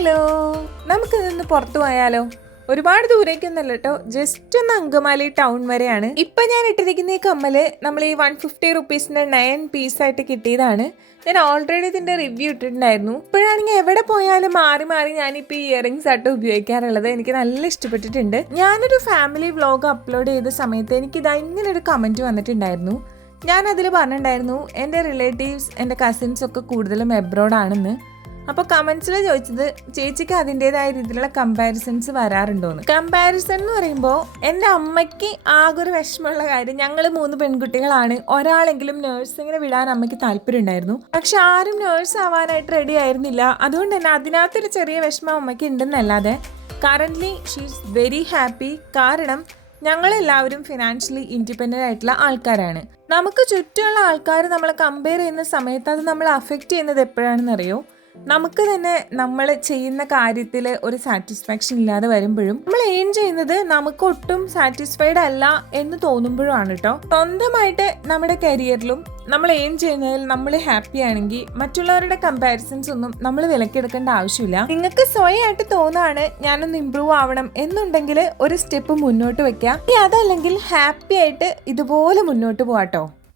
Hello നമുക്ക് ഇന്ന് പുറത്തു പോയാലോ? ഒരുപാട് ദൂരേക്കൊന്നല്ല കേട്ടോ. ജസ്റ്റ് ഒന്ന് അങ്കമാലി ടൗൺ വരെയാണ്. ഇപ്പം ഞാൻ ഇട്ടിരിക്കുന്ന ഈ കമ്മൽ നമ്മൾ ഈ വൺ ഫിഫ്റ്റി റുപ്പീസിന്റെ നയൻ പീസായിട്ട് കിട്ടിയതാണ്. ഞാൻ ഓൾറെഡി ഇതിന്റെ റിവ്യൂ ഇട്ടിട്ടുണ്ടായിരുന്നു. ഇപ്പോഴാണെങ്കിൽ എവിടെ പോയാലും മാറി മാറി ഞാനിപ്പോൾ ഈ ഇയറിങ്സ് ആയിട്ട് ഉപയോഗിക്കാറുള്ളത്. എനിക്ക് നല്ല ഇഷ്ടപ്പെട്ടിട്ടുണ്ട്. ഞാനൊരു ഫാമിലി വ്ലോഗ് അപ്ലോഡ് ചെയ്ത സമയത്ത് എനിക്ക് ഇതാ ഇങ്ങനെ ഒരു കമന്റ് വന്നിട്ടുണ്ടായിരുന്നു. ഞാൻ പറഞ്ഞിട്ടുണ്ടായിരുന്നു എന്റെ റിലേറ്റീവ്സ് എന്റെ കസിൻസ് ഒക്കെ കൂടുതലും എബ്രോഡ് ആണെന്ന്. അപ്പോൾ കമന്റ്സിൽ ചോദിച്ചത് ചേച്ചിക്ക് അതിന്റെതായ രീതിയിലുള്ള കമ്പാരിസൺസ് വരാറുണ്ടോന്ന്? കമ്പാരിസൺ എന്ന് പറയുമ്പോൾ എന്റെ അമ്മയ്ക്ക് ആകെ ഒരു വിഷമമുള്ള കാര്യം ഞങ്ങൾ മൂന്ന് പെൺകുട്ടികളാണ്. ഒരാളെങ്കിലും നഴ്സിങ്ങിനെ വിടാൻ അമ്മയ്ക്ക് താല്പര്യം ഉണ്ടായിരുന്നു. പക്ഷെ ആരും നേഴ്സ് ആവാനായിട്ട് റെഡി ആയിരുന്നില്ല. അതുകൊണ്ട് തന്നെ അതിനകത്തൊരു ചെറിയ വിഷമം അമ്മയ്ക്ക് ഉണ്ടെന്നല്ലാതെ കറന്റ്ലി ഷീസ് വെരി ഹാപ്പി കാരണം ഞങ്ങളെല്ലാവരും ഫിനാൻഷ്യലി ഇൻഡിപെൻഡന്റ് ആയിട്ടുള്ള ആൾക്കാരാണ്. നമുക്ക് ചുറ്റുമുള്ള ആൾക്കാർ നമ്മളെ കമ്പയർ ചെയ്യുന്ന സമയത്ത് അത് നമ്മളെ അഫക്റ്റ് ചെയ്യുന്നത് എപ്പോഴാണെന്നറിയോ? നമുക്ക് തന്നെ നമ്മൾ ചെയ്യുന്ന കാര്യത്തിൽ ഒരു സാറ്റിസ്ഫാക്ഷൻ ഇല്ലാതെ വരുമ്പോഴും നമ്മൾ എയിം ചെയ്യുന്നത് നമുക്ക് ഒട്ടും സാറ്റിസ്ഫൈഡ് അല്ല എന്ന് തോന്നുമ്പോഴാണ് കേട്ടോ സ്വന്തമായിട്ട് നമ്മുടെ കരിയറിലും നമ്മൾ എയിം ചെയ്യുന്നതിൽ നമ്മൾ ഹാപ്പി ആണെങ്കിൽ മറ്റുള്ളവരുടെ കമ്പാരിസൺസ് ഒന്നും നമ്മൾ വിലക്കെടുക്കേണ്ട ആവശ്യമില്ല. നിങ്ങൾക്ക് സ്വയമായിട്ട് തോന്നുകയാണ് ഞാനൊന്ന് ഇമ്പ്രൂവ് ആവണം എന്നുണ്ടെങ്കിൽ ഒരു സ്റ്റെപ്പ് മുന്നോട്ട് വെക്കാം അതല്ലെങ്കിൽ ഹാപ്പി ആയിട്ട് ഇതുപോലെ മുന്നോട്ട് പോവാട്ടോ